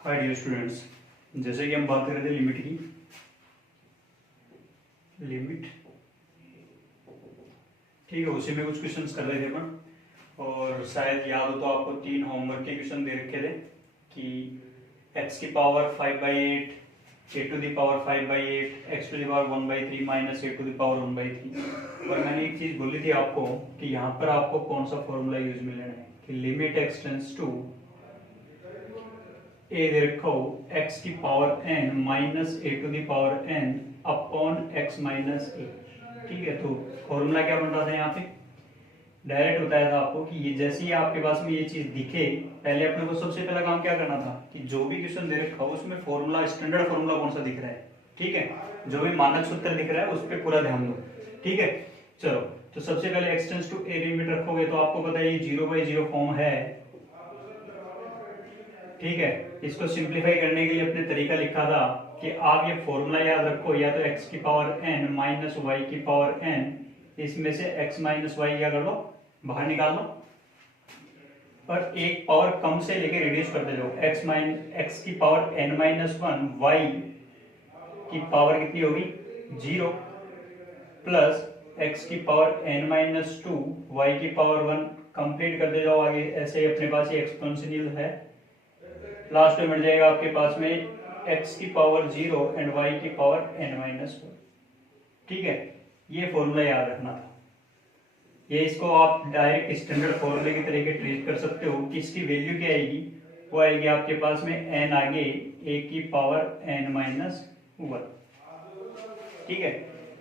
Hi dear students, जैसे कि हम बात कर रहे थे लिमिट की। लिमिट ठीक है, उसी में कुछ क्वेश्चंस कर रहे थे अपन। और शायद याद हो तो आपको 3 होमवर्क के क्वेश्चन दे रखे थे कि x की power 5/8, a to the power 5/8, x to the power 1/3 minus a to the power 1/3। और मैंने एक चीज बोली थी आपको कि यहाँ पर आपको कौन सा फॉर्मूला यूज में लेना है कि limit x tends to A दे रखा हो x की power n minus a to the power n upon x minus a। ठीक है, तो फॉर्मूला क्या बन रहा था यहाँ पे? डायरेक्ट बताया था आपको कि ये जैसे ही आपके पास में ये चीज दिखे, पहले अपने को सबसे पहला काम क्या करना था कि जो भी क्वेश्चन दे रखा हो उसमें फॉर्मूला, स्टैंडर्ड फॉर्मूला कौन सा दिख रहा है। ठीक है, जो भी मानक सूत्र दिख रहा है उस पर पूरा ध्यान दो। ठीक है, चलो तो सबसे पहले x tends to a limit रखोगे तो आपको पता है ये 0/0 फॉर्म है। ठीक है, इसको सिंप्लीफाई करने के लिए अपने तरीका लिखा था कि आप ये फॉर्मूला याद रखो, या तो x की पावर n माइनस वाई की पावर n, इसमें से x माइनस वाई क्या कर लो, बाहर निकाल लो और एक पावर कम से लेके रिड्यूस करते जाओ। x की पावर n माइनस 1, वाई की पावर कितनी होगी 0, प्लस x की पावर n माइनस 2, वाई की पावर 1, कंप्लीट करते जाओ आगे। ऐसे ही अपने पास ये एक्सपोनेंशियल है, लास्ट में मिल जाएगा आपके पास में x की पावर 0 एंड y की पावर n माइनस 1। ठीक है, ये फॉर्मूला याद रखना था। ये इसको आप डायरेक्ट स्टैंडर्ड फॉर्मूले की तरीके ट्रीट कर सकते हो कि इसकी वैल्यू क्या आएगी, वो आएगी आपके पास में n आगे a की पावर n माइनस 1। ठीक है,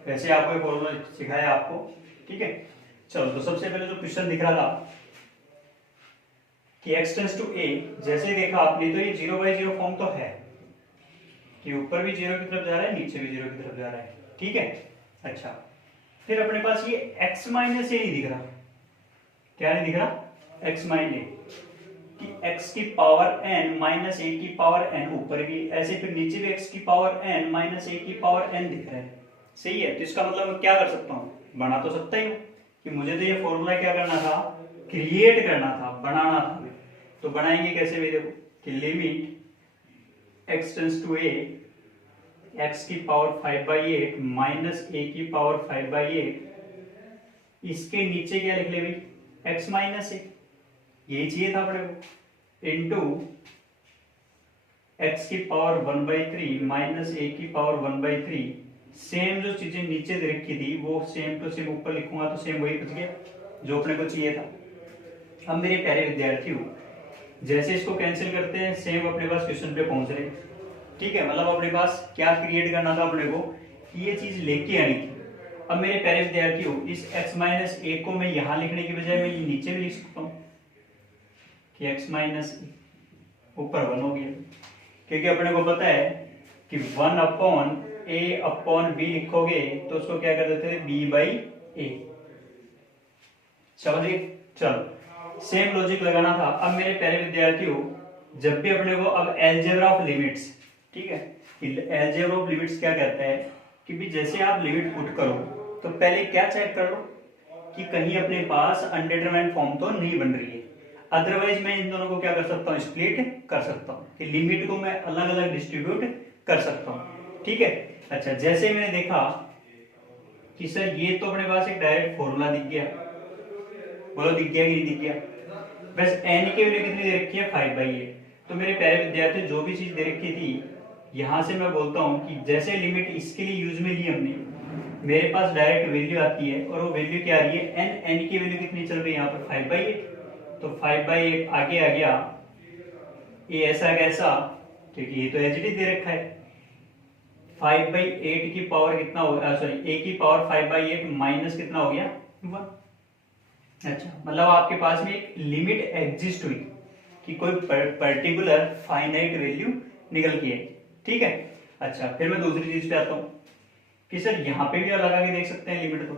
वैसे आपको ये फॉर्मूला सिखाया आपको। ठीक है, चलो तो सबसे पहले जो क्वेश्चन दिख रहा था कि x टेंड्स टू a, जैसे देखा आपने तो ये 0/0 फॉर्म तो है कि ऊपर भी 0 की तरफ जा रहा है, नीचे भी 0 की तरफ जा रहा है। ठीक है, अच्छा फिर अपने पास ये x माइनस ए नहीं दिख रहा। क्या नहीं दिख रहा? x माइनस कि x की पावर n माइनस ए की पावर n ऊपर भी, ऐसे फिर नीचे भी x की पावर n माइनस ए की पावर n दिख रहा है। सही है, तो इसका मतलब मैं क्या कर सकता हूँ, बना तो सकता ही हूँ कि मुझे तो ये फॉर्मूला क्या करना था, क्रिएट करना था, बनाना था। तो बनाएंगे कैसे भी, देखो कि limit x tends to a, x की पावर 5/8 माइनस a की पावर 5/8, इसके नीचे क्या लिख ले भाई, x माइनस a, यही चाहिए था अपने को, इनटू x की पावर 1/3 माइनस a की पावर 1/3। सेम जो चीजें नीचे दे रखी थी वो सेम टू सेम ऊपर लिखूंगा तो सेम वही बच गया जो अपने को चाहिए था। अब मेरे प्यारे विद्यार्थियों, जैसे इसको कैंसिल करते हैं सेम अपने पास क्वेश्चन पे पहुंच रहे। ठीक है, मतलब अपने पास क्या क्रिएट करना था अपने को कि ये चीज लेके आनी थी। अब मेरे प्यारे विद्यार्थियों, इस x माइनस ए को मैं यहां लिखने की बजाय मैं ये नीचे भी लिख सकता हूँ कि x माइनस ऊपर 1 हो गया, क्योंकि अपने को पता है कि 1 अपॉन a अपॉन b लिखोगे तो उसको क्या कर देते थे, b/a। समझिए, चलो सेम लॉजिक लगाना था। अब मेरे प्यारे विद्यार्थियों, जब भी अपने को अब अलजेब्रा ऑफ लिमिट्स, ठीक है, अलजेब्रा ऑफ लिमिट्स क्या कहता है कि भी जैसे आप लिमिट पुट करो तो पहले क्या चेक कर लो कि कहीं अपने पास अनडिटरमाइंड फॉर्म तो नहीं बन रही है। अदरवाइज मैं इन दोनों को क्या कर सकता हूँ, स्प्लिट कर सकता हूँ कि लिमिट को मैं अलग अलग डिस्ट्रीब्यूट कर सकता हूँ। ठीक है, अच्छा जैसे मैंने देखा कि सर ये तो अपने पास एक डायरेक्ट फॉर्मूला दिख गया, बोलो दिख गया कि नहीं दिख गया? बस n की वैल्यू कितनी दे रखी है, 5/8। तो मेरे प्यारे विद्यार्थी, जो भी चीज दे रखी थी यहां से मैं बोलता हूं कि जैसे लिमिट इसके लिए यूज में ली हमने, मेरे पास डायरेक्ट वैल्यू आती है और वो वैल्यू क्या आ रही है, n की वैल्यू कितनी चल रही है यहाँ पर 5/8। तो 5/8 आगे आ गया, ये ऐसा कैसा, क्योंकि ये तो एचडी दे रखा है। 5/8 की पावर कितना हो गया, सॉरी a की पावर 5/8 माइनस कितना हो गया, 1। अच्छा, मतलब आपके पास में एक लिमिट एग्जिस्ट हुई कि कोई पर्टिकुलर फाइनाइट वैल्यू निकल के आई। ठीक है, अच्छा फिर मैं दूसरी चीज पे आता हूं कि सर यहाँ पे भी लगा के देख सकते हैं लिमिट, तो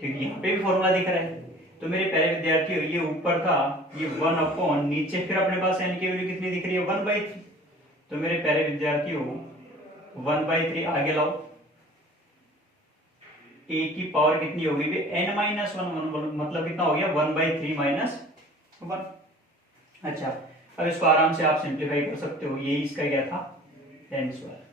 क्योंकि यहाँ पे भी फॉर्मूला दिख रहा है। तो मेरे प्यारे विद्यार्थियों, ये ऊपर था ये 1 अपॉन, नीचे फिर अपने पास n की वैल्यू कितनी दिख रही है, 1/3। तो मेरे प्यारे विद्यार्थियों 1/3 आगे लाओ, a की पावर कितनी होगी n माइनस 1, मतलब कितना हो गया 1/3 माइनस 1। अच्छा अब इसको आराम से आप सिंप्लीफाई कर सकते हो, यही इसका क्या था n स्क्वायर।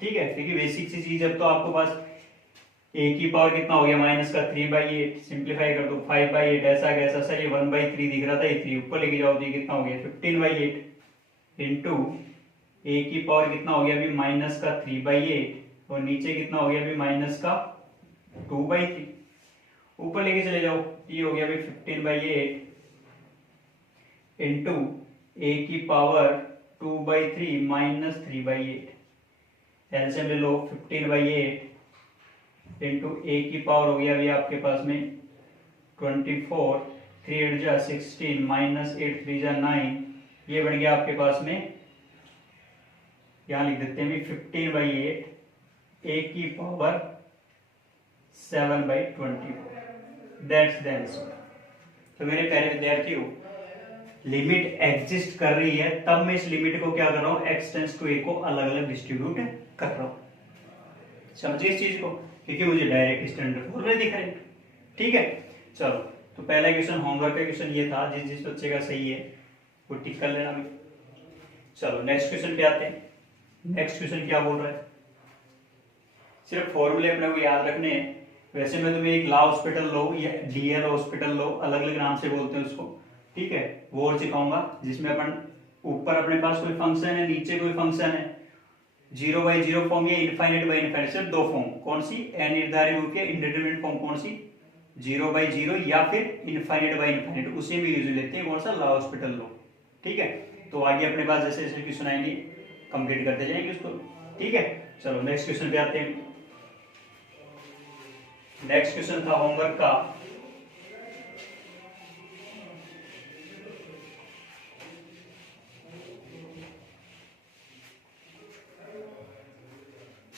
ठीक है, क्योंकि बेसिक सी चीज, अब तो आपको पास a की पावर कितना हो गया माइनस का 3/8, सिंप्लीफाई कर दो 5/8, ऐसा कैसा सर ये 1/3 दिख रहा था, ये 3 ऊपर लेके जाओ तो ये कितना हो गया 15/8 इंटू a की पावर कितना हो गया अभी माइनस का 3/8 और नीचे कितना हो गया अभी माइनस का 2/3, ऊपर लेके चले जाओ, ये हो गया अभी 15/8 इंटू a की पावर 2/3 माइनस 3/8, एलसीएम ले लो 15/8 इंटू a की पावर हो गया अभी आपके पास में 24, 3 8 जा 16 माइनस 8 3 जा 9, ये बन गया आपके पास में, यहाँ लिख देते हैं 15/8 a की पावर 7/24, दैट्स द आंसर। तो मेरे प्यारे विद्यार्थियों, लिमिट एग्जिस्ट कर रही है तब मैं इस लिमिट को क्या कर रहा हूं x टेंड्स टू a को अलग अलग डिस्ट्रीब्यूट कर रहा हूं। समझिए इस चीज को, क्योंकि मुझे डायरेक्ट स्टैंडर्ड फॉर्मूले दिख रहे हैं। ठीक है, चलो तो पहला क्वेश्चन होमवर्क का क्वेश्चन ये था, जिस जिस बच्चे का सही है वो टिक कर लेना भी। चलो नेक्स्ट क्वेश्चन पे आते हैं। नेक्स्ट क्वेश्चन क्या बोल रहा है, सिर्फ फॉर्मूले अपने को याद रखने हैं। वैसे मैं तुम्हें एक ला हॉस्पिटल लो या डीएल हॉस्पिटल लो, अलग अलग नाम से बोलते हैं उसको, ठीक है, वो और सिखाऊंगा, जिसमें अपन ऊपर अपने पास कोई फंक्शन है, नीचे कोई फंक्शन है, 0/0 फॉर्म या इनफाइनाइट बाय इनफाइनाइट, सिर्फ दो फॉर्म, कौन सी अनिर्धारित रूप के इंडिटरमिनेट फॉर्म, कौन सी 0/0 या फिर इनफाइनाइट बाय इनफाइनाइट, उसे भी यूज लेते हैं, कौन सा ला हॉस्पिटल लो। ठीक है, तो आगे अपने पास जैसे जैसे क्वेश्चन आएंगे कंप्लीट करते जाएंगे उसको। ठीक है, चलो नेक्स्ट क्वेश्चन पे आते हैं। नेक्स्ट क्वेश्चन था होमवर्क का,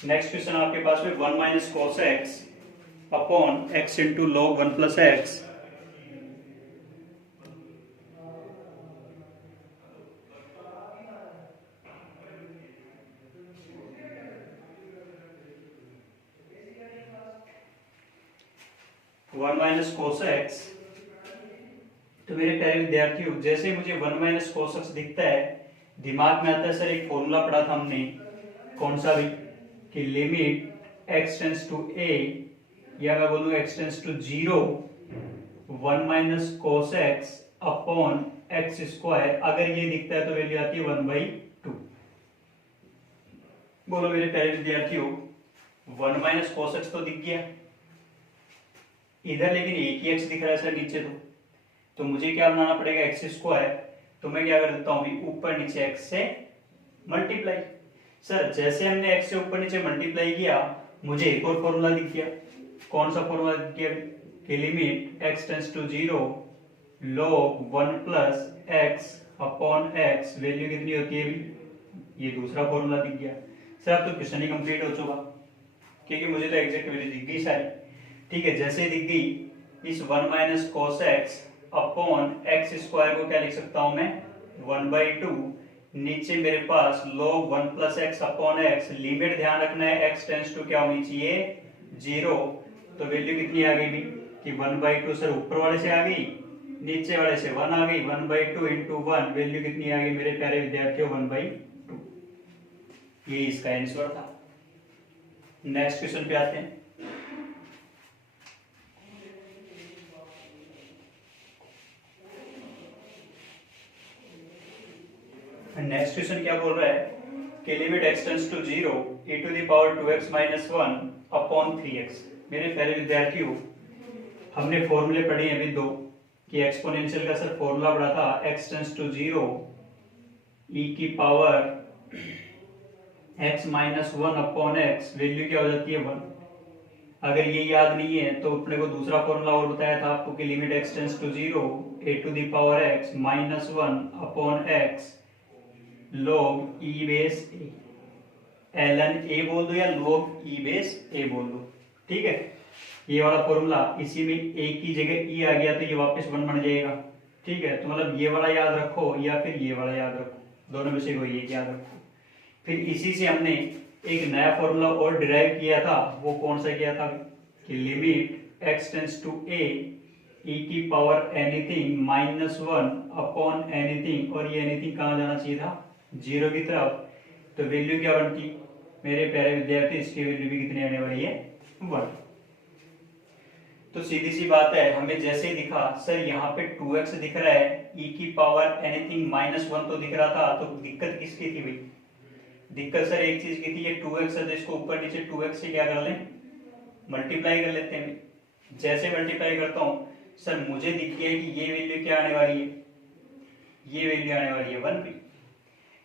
नेक्स्ट क्वेश्चन आपके पास में 1 minus cos x upon x into log 1 plus x one minus cos x. तो मेरे प्यारे विद्यार्थियों, जैसे मुझे 1 माइनस कोस एक्स दिखता है, दिमाग में आता है सर एक फॉर्मूला पढ़ा था हमने, कौन सा भी, कि limit x tends to a, या मैं बोलूं x tends to 0 1 minus cos x upon x square, अगर ये दिखता है तो वैल्यू आती है 1/2। बोलो मेरे प्यारे विद्यार्थियों, 1 माइनस कोस एक्स तो दिख गया इधर, लेकिन एक ही एक्स दिख रहा है सर नीचे, तो मुझे क्या बनाना पड़ेगा एक्स स्क्वायर। तो मैं क्या कर देता हूं, ऊपर नीचे एक्स से मल्टीप्लाई। सर जैसे हमने एक्स से ऊपर नीचे मल्टीप्लाई किया, मुझे एक और फॉर्मूला दिख गया, कौन सा फॉर्मूला दिख गया, कि limit X tends to 0 log 1 plus X upon X, value कितनी होती है अभी, ये दूसरा फॉर्मूला दिख गया। सर अब तो क्वेश्चन ही कंप्लीट हो चुका, क्योंकि मुझे तो एग्जैक्ट वैल्यू दिख गई सारी। ठीक है, जैसे दिख गई, इस 1 minus cos x upon x square को क्या लिख सकता हूं मैं 1/2, नीचे मेरे पास log 1 plus X upon x, limit ध्यान रखना है x टेंड्स टू क्या होनी चाहिए 0, तो वैल्यू कितनी आ गई भी कि 1/2, सर ऊपर वाले से आ गई, नीचे वाले से 1 आ गई, 1/2 इंटू 1, वैल्यू कितनी आ गई मेरे प्यारे विद्यार्थियों 1/2। ये इसका आंसर था। नेक्स्ट क्वेश्चन पे आते हैं। नेक्स्ट क्वेश्चन क्या बोल रहा है कि limit x tends to 0 e to the power 2x minus 1 upon 3x। मेरे प्यारे विद्यार्थियों, हमने फॉर्मूले पढ़े हैं अभी दो, कि एक्सपोनेंशियल का सर फॉर्मूला पढ़ा था x टेंड्स टू 0 e की power x minus 1 upon x, value क्या हो जाती है 1। अगर ये याद नहीं है तो अपने को दूसरा फॉर्मूला और बताया था आपको कि limit x tends to 0 e to the power x minus 1 upon x log e base a, ln a बोल दो या log e बेस a बोल दो। ठीक है, ये वाला फॉर्मूला, इसी में a की जगह e आ गया तो ये वापस 1 बन जाएगा। ठीक है, तो मतलब ये वाला याद रखो या फिर ये वाला याद रखो, दोनों में से कोई एक याद रखो। फिर इसी से हमने एक नया फॉर्मूला और डिराइव किया था, वो कौन सा किया था, कि limit x tends to a e की पावर एनीथिंग -1 अपॉन एनीथिंग, और ये एनीथिंग कहाँ जाना चाहिए था, 0 की तरफ। तो वैल्यू क्या बनती मेरे प्यारे विद्यार्थी, इसकी वैल्यू भी कितनी आने वाली है, 1। तो सीधी सी बात है, हमें जैसे ही दिखा सर यहाँ पे 2x दिख रहा है, e की पावर एनीथिंग -1 तो दिख रहा था, तो दिक्कत किसकी थी भाई, दिक्कत सर एक चीज की थी, ये 2x है तो इसको ऊपर नीचे 2x से क्या कर लें, मल्टीप्लाई कर लेते हैं। जैसे मल्टीप्लाई करता हूँ सर मुझे दिख गया कि ये वैल्यू क्या आने वाली है, ये वैल्यू आने वाली है 1 भी।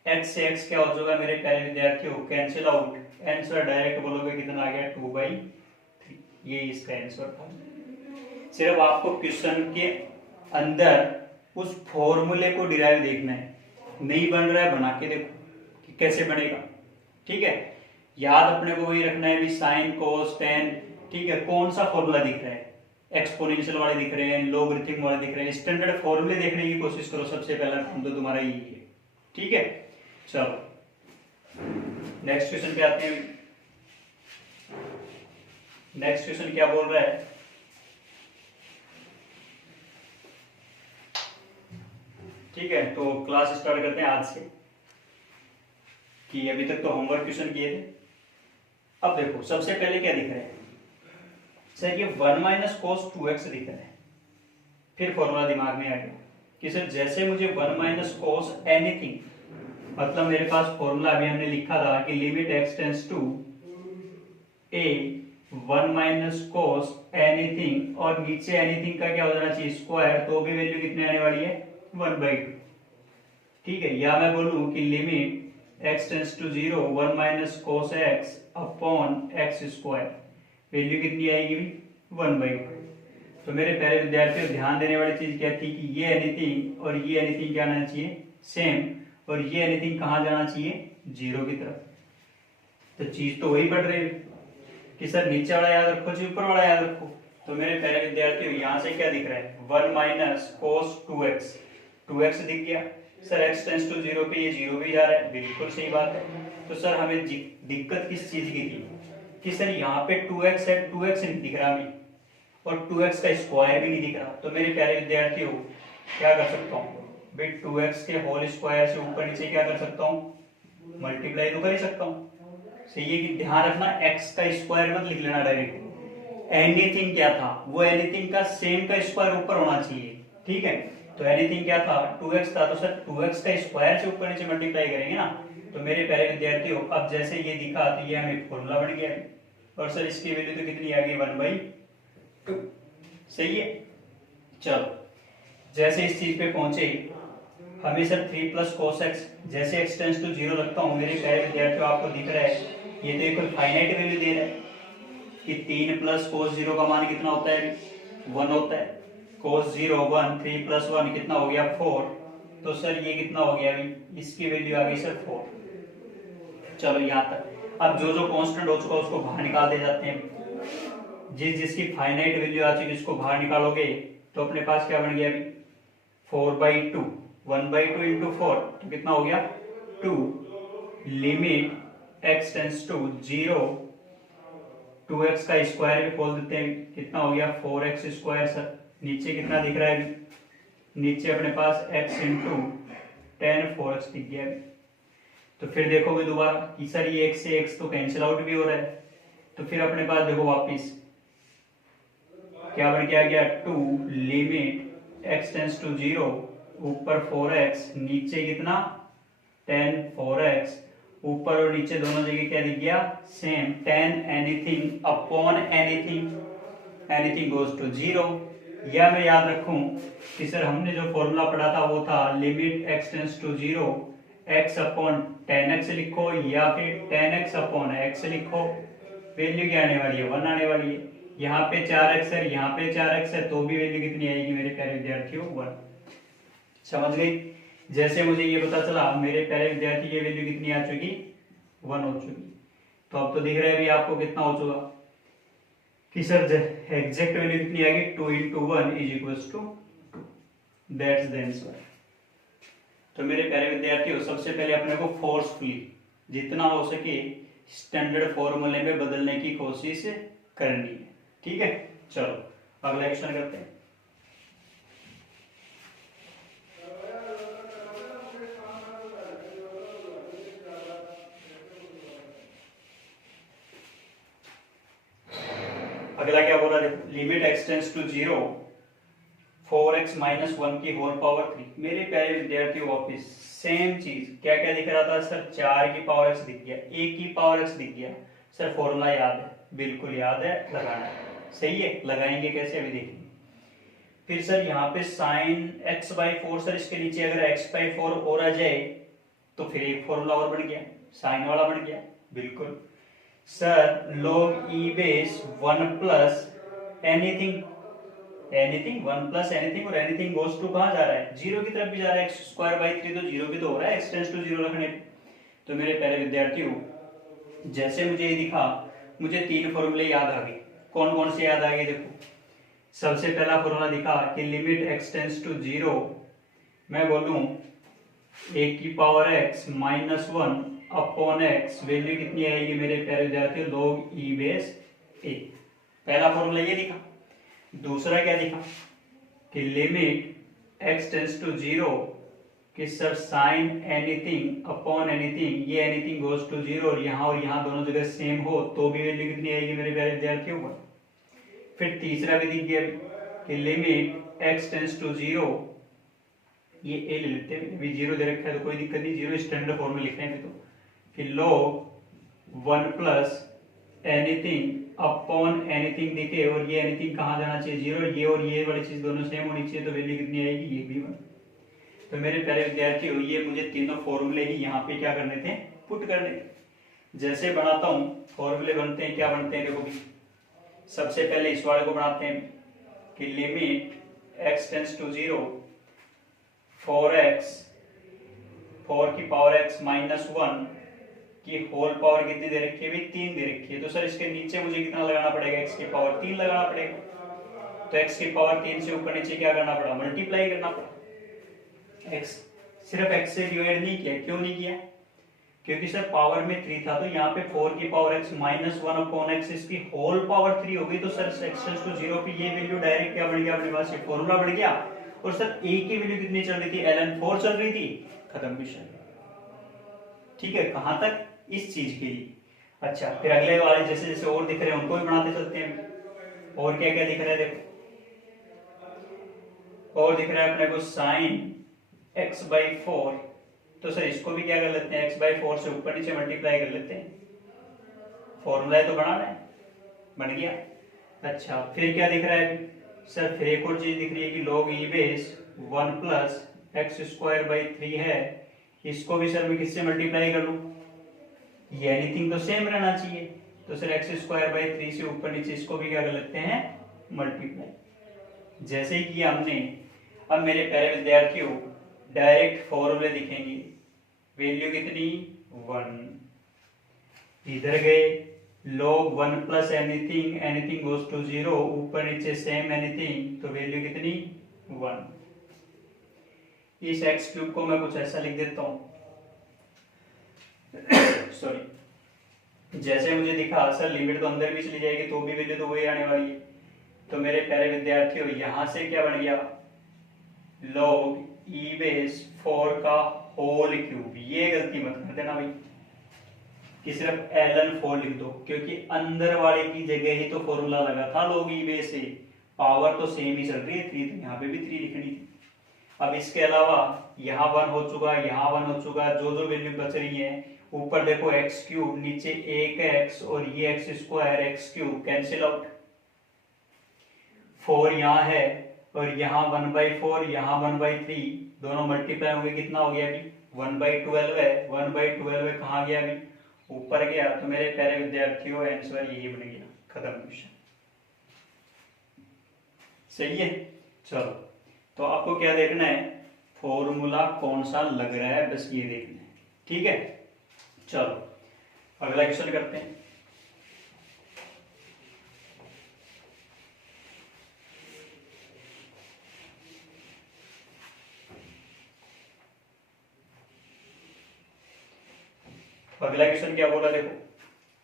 x से x क्या हो जाएगा मेरे प्यारे विद्यार्थियों, कैंसिल आउट, आंसर डायरेक्ट बोलोगे कितना आ गया, 2/3, ये इसका आंसर था। सिर्फ आपको क्वेश्चन के अंदर उस फॉर्मूले को डिराइव देखना है, नहीं बन रहा है बना के देखो कि कैसे बनेगा, ठीक है। याद अपने को वही रखना है भी साइन कोस टेन, ठीक है। कौन सा फॉर्मूला दिख रहा है, एक्सपोनेंशियल वाले दिख रहे हैं, लॉगरिथम वाले दिख रहे हैं, स्टैंडर्ड फॉर्मूले देखने की कोशिश करो, सबसे पहला काम तो तुम्हारा यही है, ठीक है। चलो नेक्स्ट क्वेश्चन पे आते हैं। नेक्स्ट क्वेश्चन क्या बोल रहा है, ठीक है। तो क्लास स्टार्ट करते हैं आज से, कि अभी तक तो होमवर्क क्वेश्चन किए थे। अब देखो सबसे पहले क्या दिख रहा है सर, ये 1 माइनस कोस 2x दिख रहा है। फिर फॉर्मूला दिमाग में आ गया कि सर जैसे मुझे 1 माइनस कोस एनीथिंग, मतलब मेरे पास फॉर्मूला अभी हमने लिखा था कि limit x tends to a 1 minus cos anything, और नीचे एनीथिंग का क्या हो जाना चाहिए, स्क्वायर, तो भी वैल्यू कितनी आने वाली है, 1/2, ठीक है। या मैं बोलूं कि limit x tends to 0 1 minus cos x upon x square, value कितनी आएगी, 1/2। तो मेरे प्यारे विद्यार्थियों ध्यान देने वाली चीज क्या थी कि ये एनीथिंग और ये एनीथिंग क्या आना चाहिए, सेम, और ये एनीथिंग कहाँ जाना चाहिए, 0 की तरफ। तो चीज तो वही पढ़ रही है कि सर नीचे वाला याद रखो जी ऊपर वाला याद रखो। तो मेरे प्यारे विद्यार्थियों यहाँ से क्या दिख रहा है, 1 माइनस कोस 2x दिख गया। सर x टेंड्स टू 0 पे ये 0 भी जा रहा है, बिल्कुल सही बात है। तो सर हमें दिक्कत किस चीज की थी कि सर यहाँ पे 2x है, 2x नहीं दिख रहा हमें, और 2x का स्क्वायर भी नहीं दिख रहा। तो मेरे प्यारे विद्यार्थियों क्या कर सकता हूँ भाई, 2x के होल स्क्वायर से ऊपर नीचे क्या कर सकता हूँ, मल्टीप्लाई तो कर ही सकता हूँ। सही है कि ध्यान रखना x का स्क्वायर मत लिख लेना डायरेक्ट, एनीथिंग क्या था, वो एनीथिंग का सेम का स्क्वायर ऊपर होना चाहिए, ठीक है। तो एनीथिंग क्या था, 2x था, तो सर 2x का स्क्वायर से ऊपर नीचे मल्टीप्लाई करेंगे ना। तो मेरे प्यारे विद्यार्थियों अब जैसे ये दिखा तो ये हमें फॉर्मूला बन गया, और सर इसकी वैल्यू तो कितनी आ गई, 1/2, सही है। चलो जैसे इस चीज पे पहुंचे, हमें सर 3 प्लस कोस x, जैसे x टेंड्स टू 0 रखता हूँ मेरे प्यारे विद्यार्थियों, आपको दिख रहा है ये तो एक फाइनाइट वैल्यू दे रहा है कि 3 प्लस कोस 0 का मान कितना होता है, 1 होता है। कोस 0 1, 3 प्लस 1 कितना हो गया, 4। तो सर ये कितना हो गया अभी, इसकी वैल्यू आ गई सर 4। चलो यहाँ तक। अब जो जो कांस्टेंट हो चुका उसको बाहर निकाल दे जाते हैं, जिसकी फाइनाइट वैल्यू आ चुकी उसको बाहर निकालोगे तो अपने पास क्या बन गया अभी, 4/2, 1/2 इंटू 4 तो कितना हो गया, 2। Limit x tends to 0, 2x का स्क्वायर भी खोल देते हैं, कितना हो गया 4x स्क्वायर। सर नीचे कितना दिख रहा है, नीचे अपने पास x इंटू 10 4x दिख गया। तो फिर देखोगे दोबारा कि सर ये x से x तो कैंसिल आउट भी हो रहा है, तो फिर अपने पास देखो वापिस क्या बन के आ गया, 2 लिमिट x टेंड्स टू 0, ऊपर 4x, नीचे कितना 10 4x, ऊपर और नीचे दोनों जगह क्या दिख गया, same, 10 anything upon anything, anything goes to 0। या मैं याद रखूं कि सर हमने जो फॉर्मूला पढ़ा था वो था limit x tends to 0 x upon 10x लिखो, या फिर 10x अपॉन x लिखो, वैल्यू क्या आने वाली है, 1 आने वाली है। यहाँ पे 4x है, यहाँ पे 4x है, तो भी वैल्यू कितनी आएगी मेरे प्यारे विद्यार्थियों, 1। समझ गई। जैसे मुझे ये पता चला मेरे प्यारे विद्यार्थी ये वैल्यू कितनी आ चुकी, 1 हो चुकी। तो अब तो दिख रहा है भी आपको कितना हो चुका कि सर एग्जैक्ट वैल्यू कितनी आ गई, 2 into 1 is equals to 2। That's the answer. तो मेरे प्यारे विद्यार्थियों सबसे पहले अपने को फोर्सफुली जितना हो सके स्टैंडर्ड फॉर्मूले में बदलने की कोशिश करनी है, ठीक है। चलो अगला क्वेश्चन करते हैं। अगला क्या बोला देखो, limit x tends to 0 4x minus 1 की होल पावर 3। मेरे प्यारे विद्यार्थियों वापिस सेम चीज, क्या क्या दिख रहा था सर, 4 की पावर x दिख गया, 1 की पावर x दिख गया। सर फॉर्मूला याद है, बिल्कुल याद है, लगाना है। सही है, लगाएंगे कैसे अभी देखेंगे। फिर सर यहाँ पे साइन x/4, सर इसके नीचे अगर x/4 और आ जाए तो फिर एक फॉर्मूला और बन गया, साइन वाला बन गया। बिल्कुल sir, log e base 1 plus anything, anything 1 plus anything, और एनीथिंग गोस टू कहां जा रहा है, जीरो की तरफ भी जा रहा है। x²/3 तो जीरो भी तो हो रहा है, x टेंस टू 0 रखने पे। तो मेरे प्यारे विद्यार्थियों, जैसे मुझे ये दिखा, मुझे 3 फॉर्मूले याद आ गए। कौन कौन से याद आ गए देखो। सबसे पहला फॉर्मूला दिखा कि लिमिट x टेंस टू 0, मैं बोलूं 1 की power x minus 1 upon x, value कितनी आएगी मेरे प्यारे विद्यार्थियों, log e बेस a। पहला फॉर्मूला ये दिखा। दूसरा क्या दिखा कि लिमिट x टेंस टू 0 कि sir sine anything upon anything, ये एनीथिंग गोज टू 0 और यहाँ दोनों जगह सेम हो तो भी वैल्यू कितनी आएगी मेरे प्यारे विद्यार्थियों का। फिर तीसरा भी दिख गया कि लिमिट x टेंस टू 0, ये a ले लेते हैं, अभी 0 दे रखा है तो कोई दिक्कत नहीं, 0 स्टैंडर्ड फॉर्म में लिखते हैं। तो फिर log 1 plus anything upon anything दिखे और ये एनीथिंग कहाँ जाना चाहिए, 0, ये और ये वाली चीज दोनों सेम होनी चाहिए, तो वैल्यू कितनी आएगी, ये भी 1। तो मेरे प्यारे विद्यार्थियों, ये मुझे तीनों फॉर्मूले ही यहाँ पे क्या करने थे, पुट करने थे। जैसे बनाता हूँ फॉर्मूले बनते हैं, क्या बनते हैं देखो भी। सबसे पहले इस वाले को बनाते हैं कि limit x tends to 0 4x 4 की पावर x माइनस 1 की होल पावर कितनी दे रखी है, भी 3 दे रखी है। तो सर इसके नीचे मुझे कितना लगाना पड़ेगा, x की पावर 3 लगाना पड़ेगा। तो x की पावर 3 से ऊपर नीचे क्या करना पड़ा, मल्टीप्लाई करना पड़ा। x सिर्फ x से डिवाइड नहीं किया, क्यों नहीं किया, क्योंकि सर पावर में 3 था, तो यहाँ पे 4 की power x minus 1 upon x, इसकी होल पावर 3 हो गई। तो सर x टेंस टू 0 पे ये वैल्यू डायरेक्ट क्या बन गया, अपने पास ये फॉर्मूला बढ़ गया। और सर a की वैल्यू कितनी चल रही थी, ln 4 चल रही थी, खत्म क्वेश्चन। ठीक है, कहां तक, इस चीज के लिए। अच्छा, फिर अगले वाले जैसे जैसे और दिख रहे हैं उनको भी बनाते चलते हैं। और क्या क्या दिख रहा है देखो, और दिख रहा है अपने को साइन x/4, तो सर इसको भी क्या कर लेते हैं, x/4 से ऊपर नीचे मल्टीप्लाई कर लेते हैं। फॉर्मूला तो बनाना है, बन गया। अच्छा, फिर क्या दिख रहा है सर, फिर एक और चीज दिख रही है कि log e base 1 plus x²/3 है, इसको भी सर मैं किससे मल्टीप्लाई कर लूं, ये एनीथिंग तो सेम रहना चाहिए। तो सर x²/3 से ऊपर नीचे इसको भी क्या कर लेते हैं, मल्टीप्लाई। जैसे ही किया हमने, अब मेरे प्यारे विद्यार्थियों डायरेक्ट फॉर्मूले दिखेंगे। वैल्यू कितनी, 1, इधर गए log 1 plus anything, anything goes to 0, ऊपर नीचे सेम एनीथिंग, तो वैल्यू कितनी, 1। इस x³ को मैं कुछ ऐसा लिख देता हूं सॉरी, जैसे मुझे दिखा सर लिमिट तो अंदर भी चली जाएगी तो भी वैल्यू तो वही आने वाली है। तो मेरे प्यारे विद्यार्थियों, यहां से क्या बन गया, log e बेस 4 का होल क्यूब। ये गलती मत कर देना भाई कि सिर्फ ln 4 लिख दो, क्योंकि अंदर वाले की जगह ही तो फॉर्मूला लगा था log e बेस से, पावर तो सेम ही चल रही है 3, तो यहाँ पे भी 3 लिखनी थी। अब इसके अलावा यहाँ 1 हो चुका, यहाँ 1 हो चुका, जो जो वैल्यू बच रही है, ऊपर देखो x³, नीचे 1x और ये x² x³ कैंसिल आउट, 4 यहाँ है और यहाँ 1/4, यहाँ 1/3, दोनों मल्टीप्लाई होंगे, कितना हो गया अभी, 1/12 है, 1/12 है, कहाँ गया अभी, ऊपर गया। तो मेरे प्यारे विद्यार्थियों आंसर यही बन गया, खत्म क्वेश्चन। सही है, चलो तो आपको क्या देखना है, फॉर्मूला कौन सा लग रहा है, बस ये देखना है। ठीक है, चलो अगला क्वेश्चन करते हैं। अगला क्वेश्चन क्या बोला देखो।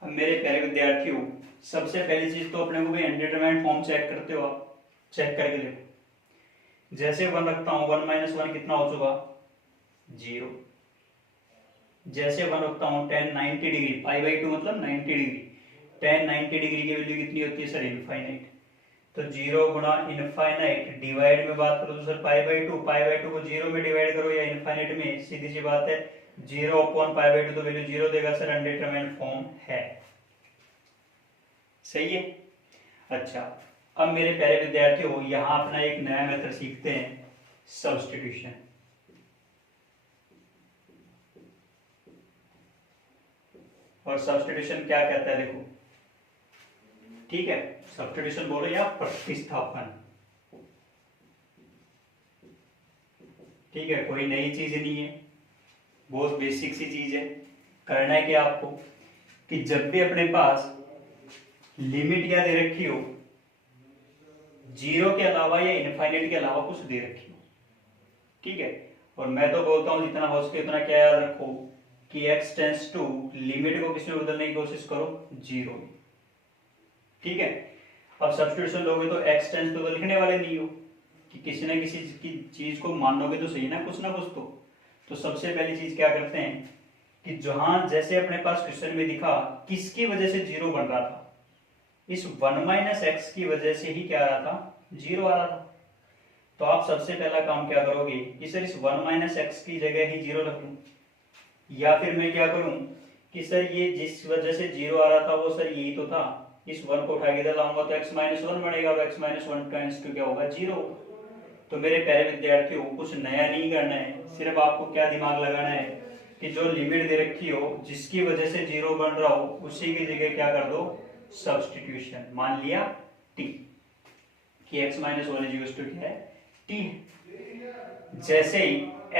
अब मेरे प्यारे विद्यार्थियों, सबसे पहली चीज तो अपने को भी अनडिटरमाइंड फॉर्म चेक करते हो आप, चेक करके देखो। जैसे 1 रखता हूं, 1 - 1 कितना हो चुका, 0। जैसे 1 रखता हूं 10 90 डिग्री, π/2 मतलब 90 डिग्री, tan 90 डिग्री की वैल्यू कितनी होती है सर? इनफाइनाइट। तो 0 गुणा इनफाइनाइट डिवाइड में बात करो तो सर पाई बाई टू को 0 में डिवाइड करो या इनफाइनाइट में, सीधी सी बात है 0 अपॉन पाई बाई टू, तो वैल्यू 0 देगा सर, अनडिटरमाइंड फॉर्म है। सही है। अच्छा, अब मेरे प्यारे विद्यार्थियों यहां अपना एक नया मेथड सीखते हैं, सब्स्टिट्यूशन। और सब्स्टिट्यूशन क्या कहता है देखो, ठीक है, सब्स्टिट्यूशन बोलो या प्रतिस्थापन, ठीक है, कोई नई चीज नहीं है, बहुत बेसिक सी चीज है। करना है क्या आपको कि जब भी अपने पास लिमिट क्या दे रखी हो, 0 के अलावा या इनफाइनाइट के अलावा कुछ दे रखी हो, ठीक है, और मैं तो बोलता हूं जितना हो सके उतना क्या याद रखो कि x टेंस टू लिमिट को किसमें बदलने की कोशिश करो, 0। ठीक है, अब सब्स्टिट्यूशन लोगे तो x टेंस टू तो लिखने वाले नहीं हो, कि किसी ना किसी की चीज को मानोगे तो सही ना कुछ तो सबसे पहली चीज क्या करते हैं कि जहां जैसे अपने पास क्वेश्चन में दिखा किसकी वजह से 0 बन रहा था, इस 1 माइनस एक्स की वजह से ही क्या आ रहा था, 0 आ रहा था। तो आप सबसे पहला काम क्या करोगे कि सर इस 1 माइनस एक्स की जगह ही 0 रख लूं, या फिर मैं क्या करूं कि सर ये जिस वजह से 0 आ रहा था वो सर यही तो था, इस 1 को उठा के इधर लाऊंगा तो x माइनस 1 बनेगा और x माइनस 1 टाइम्स 2 क्या होगा, 0। तो मेरे प्यारे विद्यार्थियों कुछ नया नहीं करना है, सिर्फ आपको क्या दिमाग लगाना है कि जो लिमिट दे रखी हो जिसकी वजह से 0 बन रहा हो उसी की जगह क्या कर दो, सब्स्टिट्यूशन। मान लिया t कि x minus 1 is equal to क्या है, t। जैसे ही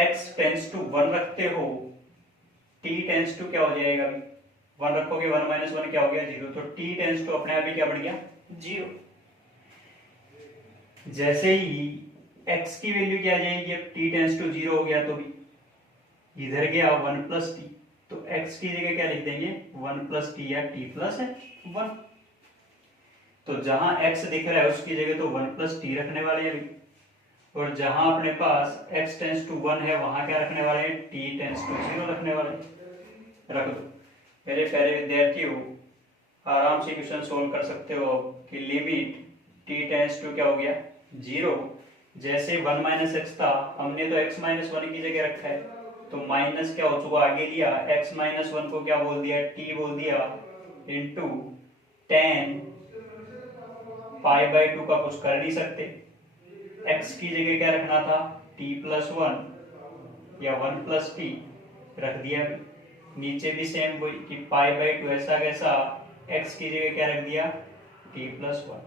x टेंस टू 1 रखते हो t टेंस टू क्या हो जाएगा, 1 रखोगे 1 माइनस 1 क्या हो गया, 0। तो t टेंस टू अपने आप ही क्या बढ़ गया, 0। जैसे ही x की वैल्यू क्या आ जाएगी, अब t टेंस टू 0 हो गया तो भी इधर गया 1 प्लस टी, तो x की जगह क्या लिख देंगे, 1 प्लस टी या t प्लस 1। तो जहां x दिख रहा है उसकी जगह तो 1 प्लस टी रखने वाले हैं, और जहां अपने पास x टेंस टू 1 है वहां क्या रखने वाले हैं, t टेंस टू 0 रखने वाले हैं। रख दो। मेरे प्यारे विद्यार्थियों आराम से क्वेश्चन सोल्व कर सकते हो कि लिमिट t टेंस टू क्या हो गया, 0। जैसे 1 माइनस एक्स था हमने तो x माइनस 1 की जगह रखा है, तो माइनस क्या हो चुका, आगे लिया x माइनस 1 को क्या बोल दिया, t बोल दिया, इंटू टेन पाई बाई 2 का कुछ कर नहीं सकते, x की जगह क्या रखना था, t प्लस 1 या 1 प्लस टी रख दिया। नीचे भी सेम वही कि पाई बाई 2 ऐसा कैसा, x की जगह क्या रख दिया, t प्लस 1।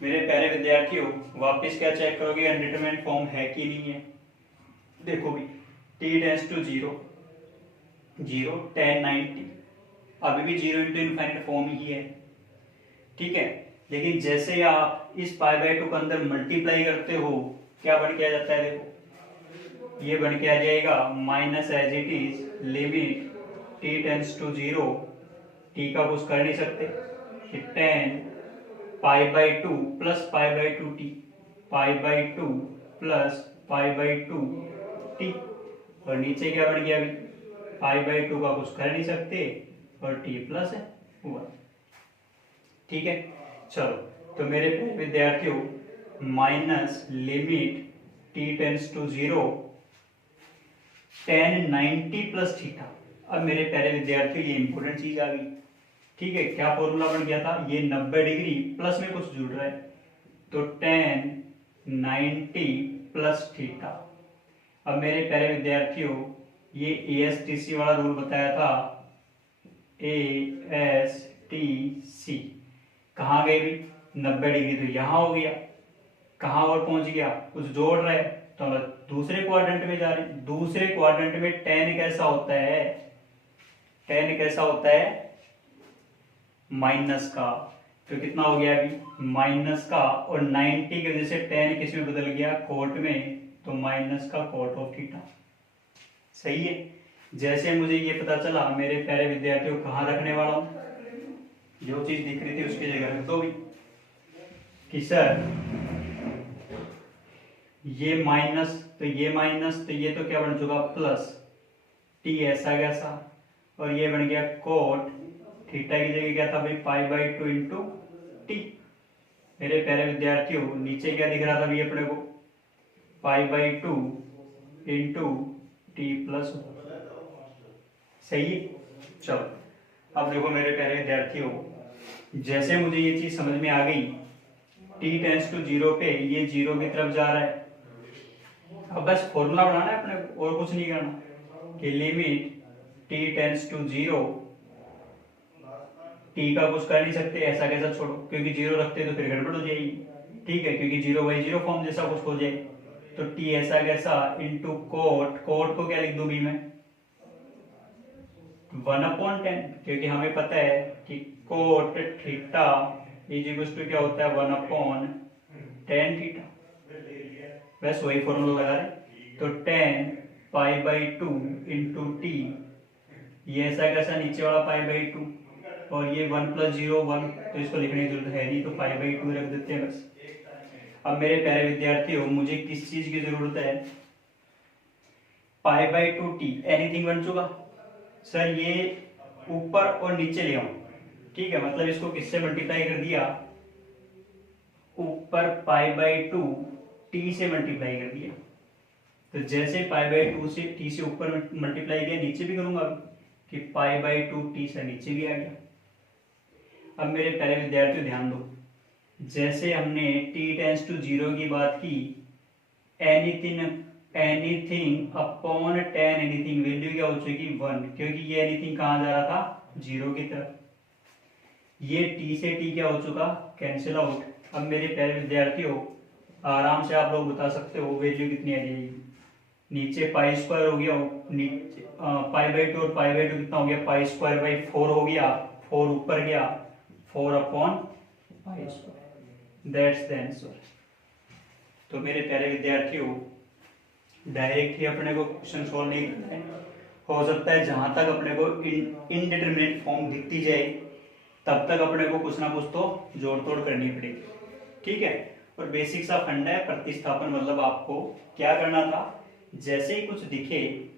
मेरे प्यारे विद्यार्थियों वापस क्या चेक करोगे, अनडिटरमाइंड फॉर्म है कि नहीं है। देखो भी t टेंस टू 0 tan 90 अभी भी 0 इंटू इनफाइनाइट फॉर्म ही है, ठीक है। लेकिन जैसे आप इस पाई बाई 2 के अंदर मल्टीप्लाई करते हो क्या बन के आ जाता है, देखो ये बन के आ जाएगा minus as it is limit t tends to 0, t का कुछ कर नहीं सकते कि tan pi by 2 plus pi by 2 t, pi by 2 plus pi by 2 t, और नीचे क्या बन गया, अभी पाई बाई 2 का कुछ कर नहीं सकते और t प्लस 1। ठीक है, चलो तो मेरे विद्यार्थियों minus limit t tends to 0 tan 90 plus theta. अब मेरे प्यारे विद्यार्थियों ये इंपॉर्टेंट चीज आ गई, ठीक है। क्या फॉर्मूला बन गया था, ये 90 डिग्री प्लस में कुछ जुड़ रहा है तो tan 90 प्लस थीटा। अब मेरे प्यारे विद्यार्थियों ये ASTC वाला रूल बताया था, ASTC कहाँ गए भी, 90 डिग्री तो यहाँ हो गया, कहाँ और पहुंच गया, कुछ जोड़ रहा है तो हम दूसरे क्वाड्रेंट में जा रहे हैं। दूसरे क्वाड्रेंट में tan कैसा होता है, tan कैसा होता है, माइनस का, तो कितना हो गया अभी माइनस का, और 90 की वजह से tan किस में बदल गया, कोट में, तो माइनस का कोट ऑफ थीटा। सही है। जैसे मुझे ये पता चला मेरे प्यारे विद्यार्थियों कहाँ रखने वाला हूं, जो चीज दिख रही थी उसकी जगह रख दो भी कि सर ये माइनस तो ये माइनस तो ये तो क्या बन चुका प्लस, टी ऐसा कैसा, और ये बन गया कोट थीटा की जगह क्या था भाई, π/2 इंटू टी। मेरे प्यारे विद्यार्थियों नीचे क्या दिख रहा था भाई अपने को, π/2 इंटू टी प्लस, सही है। चलो अब देखो मेरे प्यारे विद्यार्थियों, जैसे मुझे ये चीज समझ में आ गई, t टेंस टू 0 पे ये 0 की तरफ जा रहा है। अब बस फॉर्मूला बनाना है अपने को, और कुछ नहीं करना, कि limit t tends to 0, t का कुछ कर नहीं सकते, ऐसा कैसा छोड़ो, क्योंकि 0 रखते तो फिर गड़बड़ हो जाएगी, ठीक है, क्योंकि 0/0 फॉर्म जैसा कुछ हो जाए। तो t ऐसा कैसा इंटू कोट, कोट को क्या लिख दूं भी मैं, 1/10, क्योंकि हमें पता है कि cot theta is equal to क्या होता है 1/tan थीटा, बस वही फॉर्मूला लगा रहे। तो tan π/2 इंटू टी, ये ऐसा कैसा नीचे वाला π/2, और ये 1 + 0 1, तो इसको लिखने की जरूरत है नहीं, तो π/2 रख देते हैं बस। अब मेरे प्यारे विद्यार्थियों मुझे किस चीज की जरूरत है, π/2t एनीथिंग बन चुका सर, ये ऊपर और नीचे ले आऊं, ठीक है, मतलब इसको किससे मल्टीप्लाई कर दिया, ऊपर π/2 t से मल्टीप्लाई कर दिया। तो जैसे π/2 से t से ऊपर मल्टीप्लाई किया, नीचे भी करूंगा कि π/2 t से नीचे भी आ गया। अब मेरे प्यारे विद्यार्थियों ध्यान दो, जैसे हमने t टेंस टू 0 की बात की, anything upon tan anything value क्या हो चुकी 1, क्योंकि ये एनीथिंग कहाँ जा रहा था 0 की तरफ। ये t से t क्या हो चुका, कैंसिल आउट। अब मेरे प्यारे विद्यार्थियों आराम से आप लोग बता सकते हो वैल्यू कितनी आ जाएगी, नीचे π² हो गया, नीचे π/2 और π/2 कितना हो गया, π²/4 हो गया, 4 ऊपर गया, 4/π², दैट्स द आंसर। तो मेरे प्यारे विद्यार्थियों डायरेक्ट ही अपने को क्वेश्चन सॉल्व नहीं करना है, हो सकता है जहां तक अपने को इनडिटरमिनेट फॉर्म दिखती जाए तब तक अपने को कुछ ना कुछ तो जोड़ तोड़ करनी पड़ेगी, ठीक है। और बेसिक सा फंडा है प्रतिस्थापन, मतलब आपको क्या करना था, जैसे ही कुछ दिखे,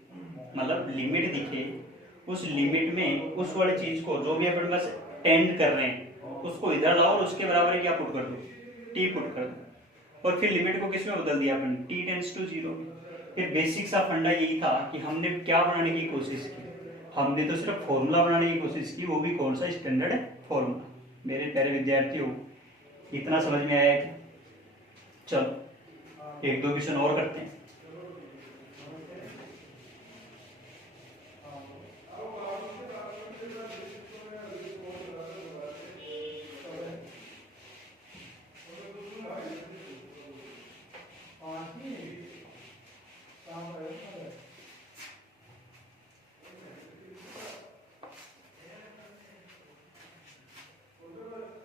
मतलब लिमिट दिखे, उस लिमिट में उस वाली चीज को जो भी अपने पास टेंड कर रहे हैं उसको इधर लाओ और उसके बराबर क्या पुट कर दो, टी पुट कर दो, और फिर लिमिट को किस में बदल दिया अपन, t टेंस टू 0। फिर बेसिक सा फंडा यही था कि हमने क्या बनाने की कोशिश की, हमने तो सिर्फ फॉर्मूला बनाने की कोशिश की, वो भी कौन सा, स्टैंडर्ड फॉर्मूला। मेरे प्यारे विद्यार्थियों इतना समझ में आया क्या, चलो एक दो क्वेश्चन और करते हैं।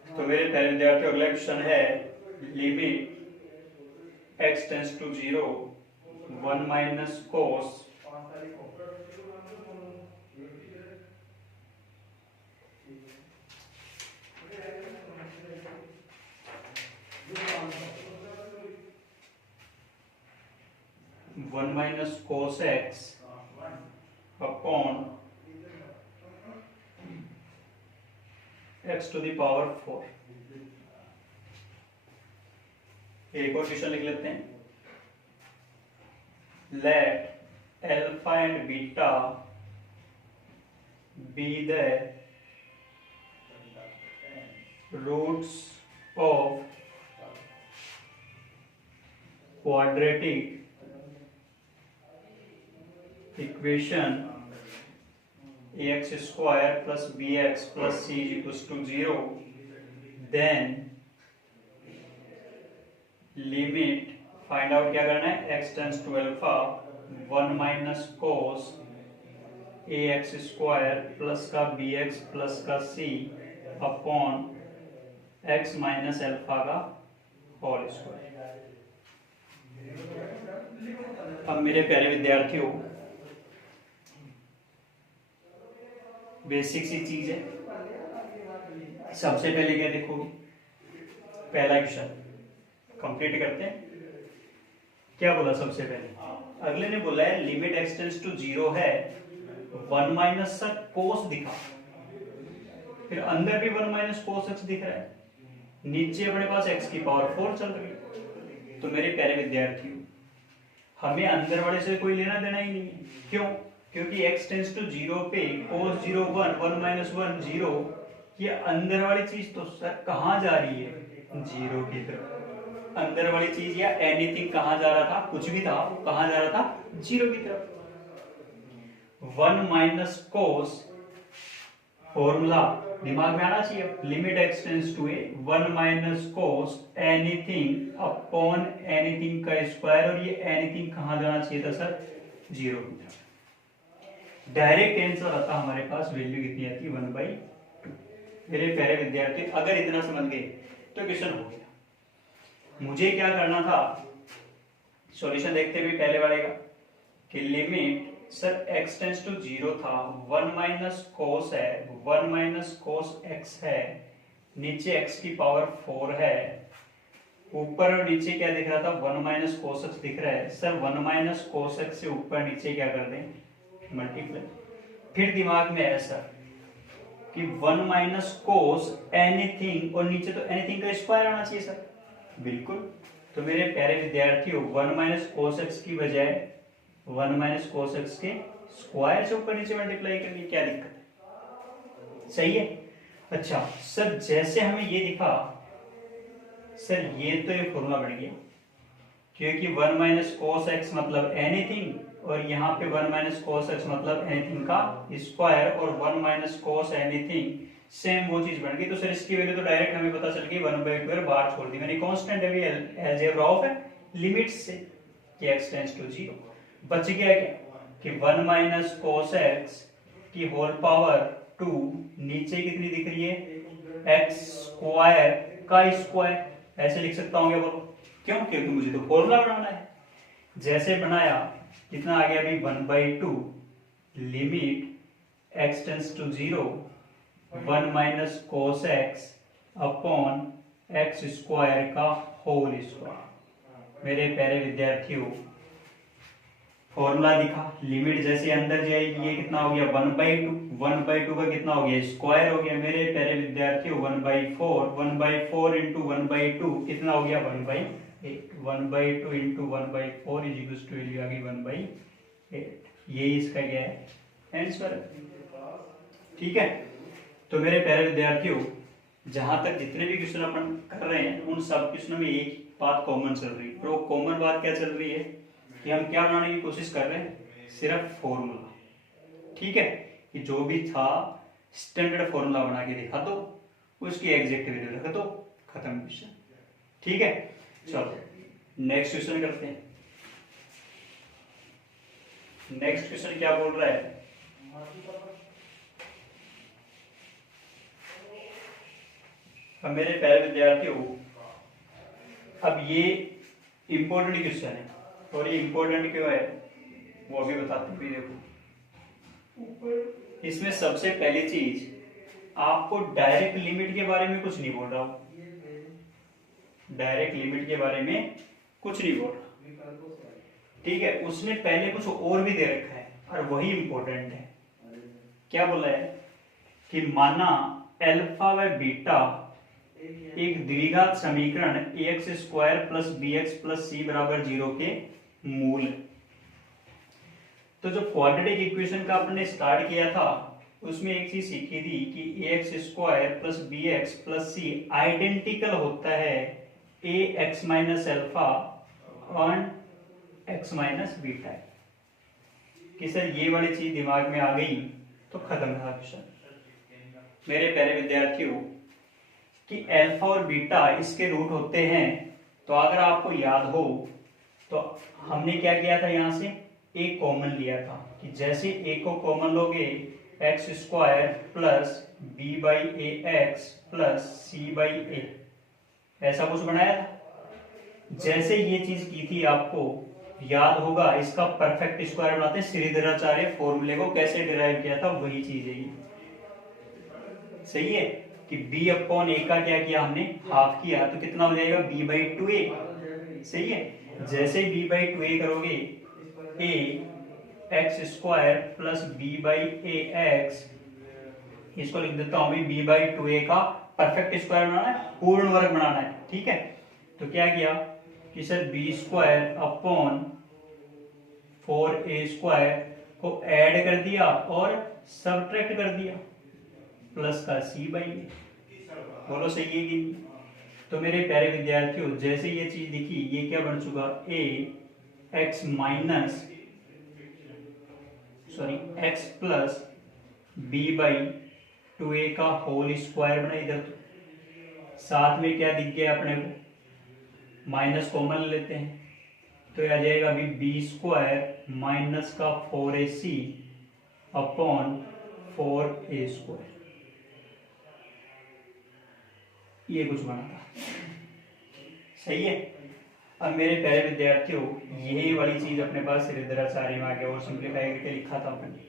तो मेरे प्यारे विद्यार्थियों अगला क्वेश्चन है, limit x tends to 0 1 minus cos x upon x to the power 4। एक और क्वेश्चन लिख लेते हैं, let alpha and beta be the roots of quadratic equation ax square plus bx plus c is equals to 0, then limit, find out क्या करना है, x tends to alpha 1 minus cos ax square plus का bx plus का c upon x minus alpha का whole square. अब मेरे प्यारे विद्यार्थियों बेसिक सी चीज है, सबसे पहले क्या देखोगे, पहला क्वेश्चन कंप्लीट करते हैं। क्या बोला सबसे पहले, अगले ने बोला है लिमिट x टेंस टू 0 है, 1 माइनस कोस दिखा, फिर अंदर भी 1 माइनस कोस एक्स दिख रहा है, नीचे अपने पास x की पावर 4 चल रही है। तो मेरे प्यारे विद्यार्थियों, हमें अंदर वाले से कोई लेना देना ही नहीं है। क्यों? क्योंकि x टेंड्स टू 0 पे cos 0 1 1 माइनस 1 0, ये अंदर वाली चीज तो सर कहाँ जा रही है? 0 की तरफ। अंदर वाली चीज या एनीथिंग कहाँ जा रहा था? कुछ भी था, वो कहाँ जा रहा था? 0 की तरफ। 1 माइनस कोस फॉर्मूला दिमाग में आना चाहिए, limit x tends to 1 minus cos anything upon anything का स्क्वायर, और ये एनीथिंग कहाँ जाना चाहिए था सर? 0 की तरफ। डायरेक्ट आंसर आता हमारे पास, वैल्यू कितनी आती है? 1/2। मेरे प्यारे विद्यार्थी, अगर इतना समझ गए तो क्वेश्चन हो गया। मुझे क्या करना था? सॉल्यूशन देखते हुए पहले वाले का कि limit sir x tends to 0 था, 1 माइनस कोस है, 1 माइनस कोस x है, नीचे x की पावर 4 है, ऊपर और नीचे क्या दिख रहा था? 1 माइनस कोस x दिख रहा है। सर 1 माइनस कोस x से ऊपर नीचे क्या कर दें? मल्टीप्लाई। फिर दिमाग में आया सर कि 1 माइनस कोस एनीथिंग, और नीचे तो एनीथिंग का स्क्वायर आना चाहिए सर। बिल्कुल। तो मेरे प्यारे विद्यार्थियों, 1 माइनस कोस एक्स की बजाय 1 माइनस कोस एक्स के स्क्वायर से ऊपर नीचे मल्टीप्लाई करनी, क्या दिक्कत है? सही है। अच्छा सर, जैसे हमें ये दिखा सर, ये तो एक फॉर्मूला बन गया, क्योंकि 1 माइनस कोस एक्स मतलब एनीथिंग, और यहाँ पे 1 माइनस कोस एक्स मतलब एनीथिंग का स्क्वायर, और 1 माइनस कोस एनीथिंग सेम वो चीज बन गई। तो सर इसकी वैल्यू तो डायरेक्ट हमें पता चल गई 1/2, बाहर छोड़ दी मैंने, कांस्टेंट है, अलजेब्रा ऑफ लिमिट्स से कि x टेंड्स टू 0। बच गया क्या कि 1 माइनस कोस एक्स की होल पावर 2, नीचे कितनी दिख रही है? x स्क्वायर का स्क्वायर, ऐसे लिख सकता हूँ क्या? बोलो क्यों? क्योंकि मुझे तो फॉर्मूला बनाना है। जैसे बनाया, कितना आ गया अभी? 1/2 limit x tends to 0 1 minus cos x upon x square का होल स्क्वायर। मेरे प्यारे विद्यार्थियों, फॉर्मूला दिखा, लिमिट जैसे अंदर जाएगी ये कितना हो गया? 1/2, 1/2 का कितना हो गया? स्क्वायर हो गया। मेरे प्यारे विद्यार्थियों 1/4, 1/4 इंटू 1/2 कितना हो गया? 1/8। 1/2 into 1/4 is equal to value आ गई 1/8। ये इसका क्या है? आंसर। ठीक है। तो मेरे प्यारे विद्यार्थियों, जहां तक जितने भी क्वेश्चन अपन कर रहे हैं उन सब क्वेश्चनों में एक बात कॉमन चल रही है, और वो कॉमन बात क्या चल रही है कि हम क्या बनाने की कोशिश कर रहे हैं? सिर्फ फॉर्मूला। ठीक है, कि जो भी था स्टैंडर्ड फॉर्मूला बना के दिखा दो, उसकी एग्जैक्ट वैल्यू रख दो, खत्म क्वेश्चन। ठीक है, चलो नेक्स्ट क्वेश्चन करते हैं। नेक्स्ट क्वेश्चन क्या बोल रहा है? अब मेरे प्यारे विद्यार्थियों, अब ये इंपॉर्टेंट क्वेश्चन है, और ये इंपॉर्टेंट क्यों है वो अभी बताते हुए देखो। इसमें सबसे पहली चीज, आपको डायरेक्ट लिमिट के बारे में कुछ नहीं बोल रहा हूं, डायरेक्ट लिमिट के बारे में कुछ नहीं बोल रहा। ठीक है, उसने पहले कुछ और भी दे रखा है, और वही इंपॉर्टेंट है। क्या बोला है कि माना अल्फा व बीटा एक द्विघात समीकरण ax square plus bx plus c बराबर 0 के मूल है। तो जो क्वाड्रेटिक इक्वेशन का आपने स्टार्ट किया था, उसमें एक चीज सीखी थी कि ax square plus bx plus c identical होता है ax माइनस अल्फा और x माइनस बीटा। कि सर ये वाली चीज दिमाग में आ गई तो खत्म था क्वेश्चन। मेरे प्यारे विद्यार्थियों, कि अल्फा और बीटा इसके रूट होते हैं, तो अगर आपको याद हो तो हमने क्या किया था? यहां से a कॉमन लिया था, कि जैसे a को कॉमन लोगे x square plus b by a x plus c by a, ऐसा कुछ बनाया था। जैसे ये चीज की थी, आपको याद होगा, इसका परफेक्ट स्क्वायर बनाते हैं, श्रीधराचार्य फॉर्मूले को कैसे डिराइव किया था, वही चीज है ये। सही है कि b अपॉन ए का क्या किया हमने? हाफ किया, तो कितना हो जाएगा? b/2a। सही है, जैसे b/2a करोगे a x square plus b by a x इसको लिख देता हूं, अभी b/2a का परफेक्ट स्क्वायर बनाना है, पूर्ण वर्ग बनाना है, ठीक है। तो क्या किया कि सर b² अपॉन 4a² को ऐड कर दिया और सबट्रैक्ट कर दिया, प्लस का c/a। बोलो सही है कि नहीं? तो मेरे प्यारे विद्यार्थियों, जैसे ये चीज दिखी, ये क्या बन चुका, x प्लस b/2a का होल स्क्वायर बना। इधर तो साथ में क्या दिख गया अपने को, माइनस कॉमन लेते हैं, तो आ जाएगा अभी b² माइनस का 4ac अपॉन 4a²। ये कुछ बना था, सही है। अब मेरे प्यारे विद्यार्थियों, यही वाली चीज अपने पास श्रीधराचार्य में आ गया और सिंप्लीफाई करके लिखा था अपन,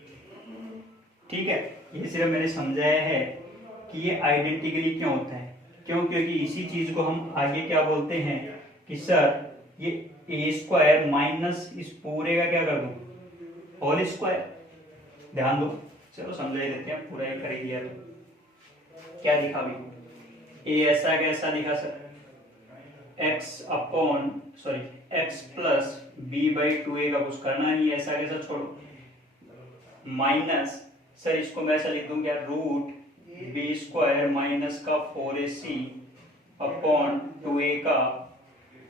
ठीक है। ये सिर्फ मैंने समझाया है कि ये आइडेंटिकली क्यों होता है, क्यों, क्योंकि इसी चीज को हम आगे क्या बोलते हैं कि सर ये a² माइनस इस पूरे का क्या कर दूं, होल स्क्वायर। ध्यान दो, चलो समझा ही देते हैं, पूरा एक कर दिया तो क्या दिखा भी, ए ऐसा कैसा दिखा सर, x प्लस b/2a का कुछ करना नहीं, ऐसा कैसा छोड़ो, माइनस सर इसको मैं ऐसा लिख दूं क्या, रूट b² माइनस का 4ac अपॉन 2a का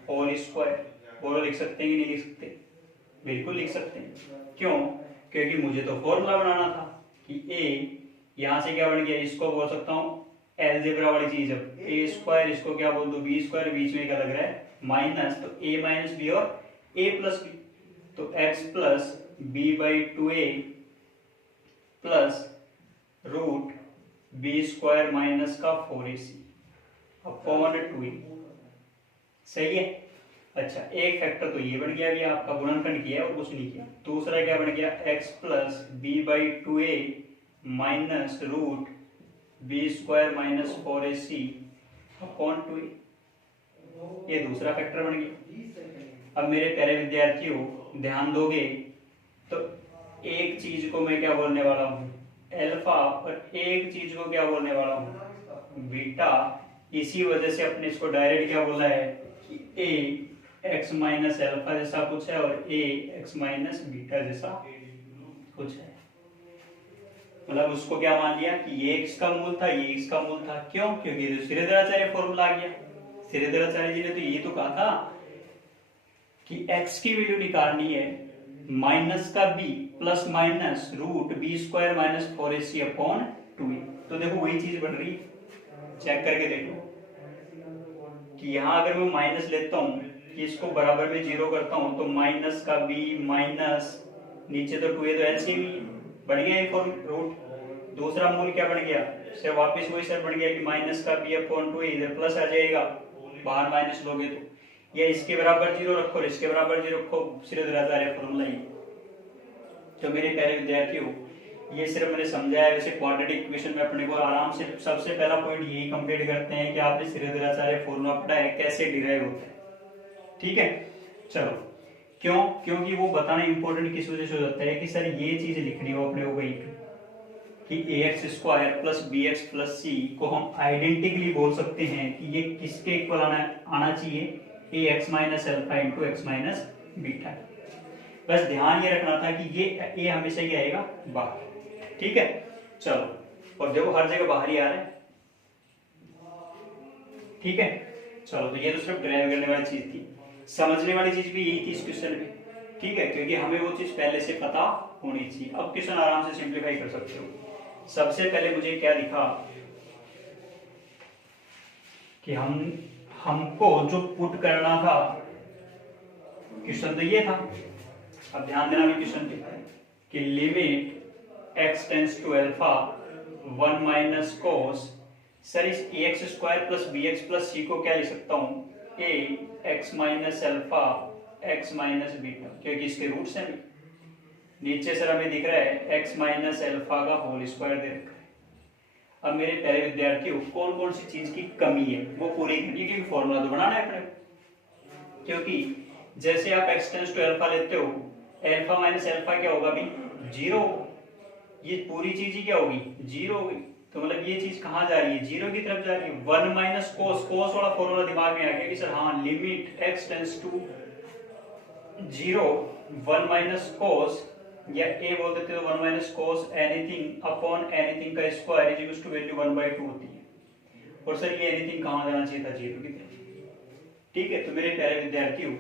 होल स्क्वायर। बोलो लिख सकते हैं कि नहीं लिख सकते? बिल्कुल लिख सकते हैं। क्यों? क्योंकि मुझे तो फॉर्मूला बनाना था कि a यहां से क्या बन गया, इसको बोल सकता हूं एलजेब्रा वाली चीज, अब a², इसको क्या बोल दो b², बीच में क्या लग रहा है माइनस, तो a माइनस बी और a प्लस बी, तो x plus b/2a plus root b² minus का 4ac अपॉन 2a। सही है। अच्छा, एक फैक्टर तो ये बन गया, अभी आपका गुणनखंड किया और कुछ नहीं किया। दूसरा क्या बन गया, x plus b/2a minus root b² minus 4ac upon 2a, ये दूसरा फैक्टर बन गया। अब मेरे प्यारे विद्यार्थियों ध्यान दोगे तो एक चीज को मैं क्या बोलने वाला हूँ, अल्फा, और एक चीज को क्या बोलने वाला हूँ, बीटा। इसी वजह से अपने इसको डायरेक्ट क्या बोला है कि a x माइनस अल्फा जैसा कुछ है और a x माइनस बीटा जैसा कुछ है। मतलब उसको क्या मान लिया कि ये x का मूल था, ये x का मूल था। क्यों? क्योंकि श्रीधराचार्य फॉर्मूला आ गया। श्रीधराचार्य जी ने तो ये तो कहा था कि x की वैल्यू निकालनी है माइनस का b plus minus root b² minus 4ac upon 2a। तो देखो वही चीज बन रही है, चेक करके देखो कि यहाँ अगर मैं माइनस लेता हूँ कि इसको बराबर में 0 करता हूँ, तो माइनस का b माइनस नीचे तो 2a, तो एलसीएम बन गया एक और रूट। दूसरा मूल क्या बन गया, से वापस वही सर बन गया कि माइनस का b अपॉन 2a, इधर प्लस आ जाएगा, बाहर माइनस लोगे तो ये इसके बराबर 0 रखो और इसके बराबर 0 रखो, श्रीधराचार्य फॉर्मूला ही। तो मेरे प्यारे विद्यार्थियों ये सिर्फ मैंने समझाया। वैसे क्वाड्रेटिक इक्वेशन में अपने को आराम से सबसे पहला पॉइंट यही कंप्लीट करते हैं कि आपने श्रीधराचार्य फॉर्मूला पढ़ा है कैसे डिराइव होता है, ठीक है। चलो, क्यों? क्योंकि वो बताना इंपॉर्टेंट किस वजह से हो जाता है कि सर ये चीज लिखनी हो अपने को कि ax² plus bx plus c को हम आइडेंटिकली बोल सकते हैं कि ये किसके इक्वल आना चाहिए, ax minus alpha into x minus beta. बस ध्यान ये रखना था कि ये a हमेशा ही आएगा बाहर, ठीक है। चलो, और देखो हर जगह बाहर ही आ रहा है, ठीक है। चलो, तो ये तो सिर्फ ड्राइव करने वाली चीज थी। समझने वाली चीज भी यही थी इस क्वेश्चन में, ठीक है, क्योंकि हमें वो चीज पहले से पता होनी चाहिए। अब क्वेश्चन आराम से सिंप्लीफाई कर सकते हो। सबसे पहले मुझे क्या दिखा कि हमको जो पुट करना था, क्वेश्चन तो ये था। अब ध्यान देना, क्वेश्चन कि limit x tends to alpha 1 minus cos. Sir इस ax² plus bx plus c को क्या लिख सकता हूँ, a x minus alpha x minus beta, क्योंकि इसके रूट्स हैं। नीचे सर हमें दिख रहा है x माइनस अल्फा का होल स्क्वायर दे रखा है। अब मेरे प्यारे विद्यार्थियों कौन कौन सी चीज की कमी है वो पूरी करनी, क्योंकि फॉर्मूला तो बनाना है अपने, क्योंकि जैसे आप x टेंड्स टू अल्फा लेते हो, अल्फा माइनस अल्फा क्या होगा, भी 0। ये पूरी चीज ही क्या होगी, 0 होगी। तो मतलब ये चीज कहाँ जा रही है, जीरो की तरफ जा रही है। 1 माइनस कोस, कोस वाला फॉर्मूला दिमाग में आ गया कि सर हाँ, limit x tends to 0 1 minus cos, या a बोल देते हो 1 minus cos anything upon anything का square is equal to value 1/2 होती है। और सर ये एनीथिंग कहाँ जाना चाहिए था, जीरो की तरफ। ठीक है, तो मेरे प्यारे विद्यार्थियों,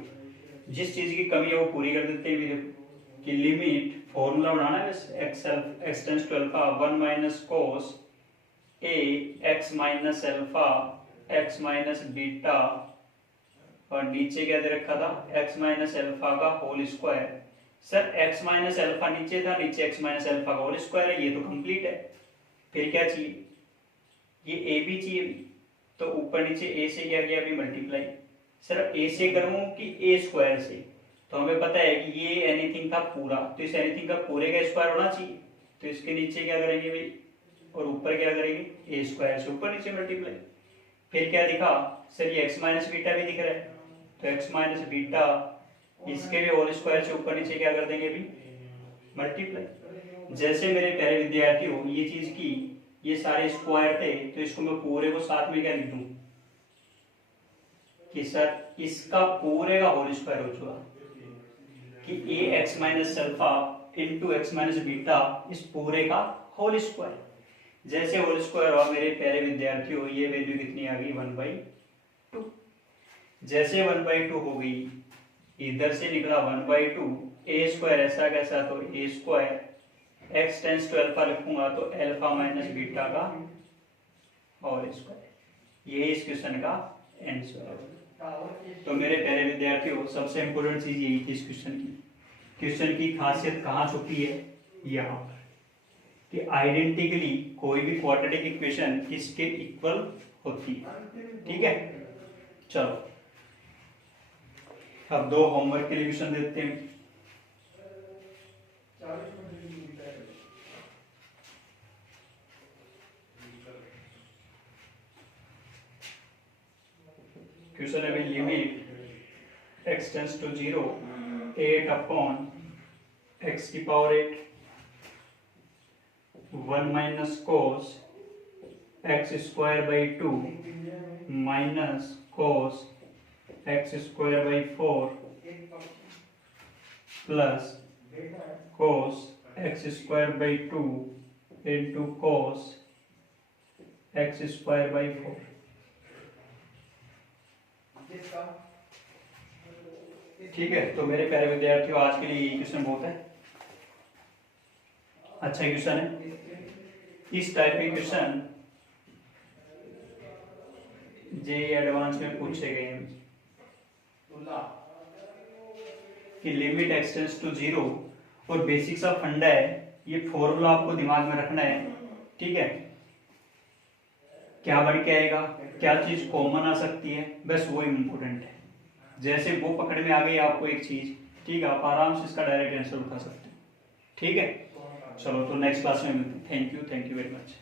जिस चीज की कमी है वो पूरी कर देते हैं वीडियो कि लिमिट फॉर्मूला बनाना है x tends to alpha 1 minus cos a x minus alpha x minus beta, और नीचे क्या दे रखा था, x माइनस अल्फा का whole square. Sir x minus alpha नीचे था, नीचे x माइनस अल्फा का होल स्क्वायर है, ये तो कंप्लीट है। फिर क्या चाहिए, ये a भी चाहिए, तो ऊपर नीचे a से क्या किया अभी मल्टीप्लाई। सर a से करूं कि a स्क्वायर से, तो हमें पता है कि ये एनीथिंग था पूरा, तो इस एनीथिंग का पूरे का स्क्वायर होना चाहिए। तो इसके नीचे क्या करेंगे भाई, और ऊपर क्या करेंगे, a स्क्वायर से ऊपर नीचे मल्टीप्लाई। फिर क्या दिखा, सर ये x माइनस बीटा भी दिख रहा है, तो x माइनस बीटा इसके भी होल स्क्वायर से ऊपर नीचे क्या कर देंगे अभी, मल्टीप्लाई। जैसे मेरे प्यारे विद्यार्थियों ये चीज की, ये सारे स्क्वायर थे, तो इसको मैं पूरे को साथ में क्या लिख दूं कि सर इसका पूरे का होल स्क्वायर हो चुका, कि a x minus alpha into x minus beta इस पूरे का होल स्क्वायर। जैसे होल स्क्वायर हुआ मेरे प्यारे विद्यार्थियों, ये वैल्यू कितनी आ गई, 1/2। जैसे 1/2 हो गई, इधर से निकला 1/2, a स्क्वायर ऐसा कैसा, तो a square x tends to alpha लिखूंगा तो अल्फा माइनस बीटा का होल स्क्वायर। ये इस क्वेश्चन का आंसर है। तो मेरे प्यारे विद्यार्थियों, सबसे इंपॉर्टेंट चीज यही थी इस क्वेश्चन की। क्वेश्चन की खासियत कहाँ छुपी है, यहाँ पर, कि आइडेंटिकली कोई भी क्वाड्रेटिक इक्वेशन किसके इक्वल होती है। ठीक है, चलो अब दो होमवर्क के लिए क्वेश्चन देते हैं। क्वेश्चन है भाई, limit x tends to 0 8 upon x की power 8 1 minus cos x square by 2 minus cos x square by 4 plus cos x square by 2 into cos x square by 4। ठीक है, तो मेरे प्यारे विद्यार्थियों आज के लिए ये क्वेश्चन बहुत है अच्छा क्वेश्चन है। इस टाइप के क्वेश्चन जे एडवांस में पूछे गए हैं कि लिमिट x टेंड्स टू 0, और बेसिक सा फंडा है, ये फॉर्मूला आपको दिमाग में रखना है। ठीक है, क्या बढ़ के आएगा, क्या चीज कॉमन आ सकती है, बस वो इम्पोर्टेंट है। जैसे वो पकड़ में आ गई आपको एक चीज, ठीक है, आप आराम से इसका डायरेक्ट आंसर उठा सकते हैं। ठीक है, चलो तो नेक्स्ट क्लास में मिलते हैं। Thank you very much.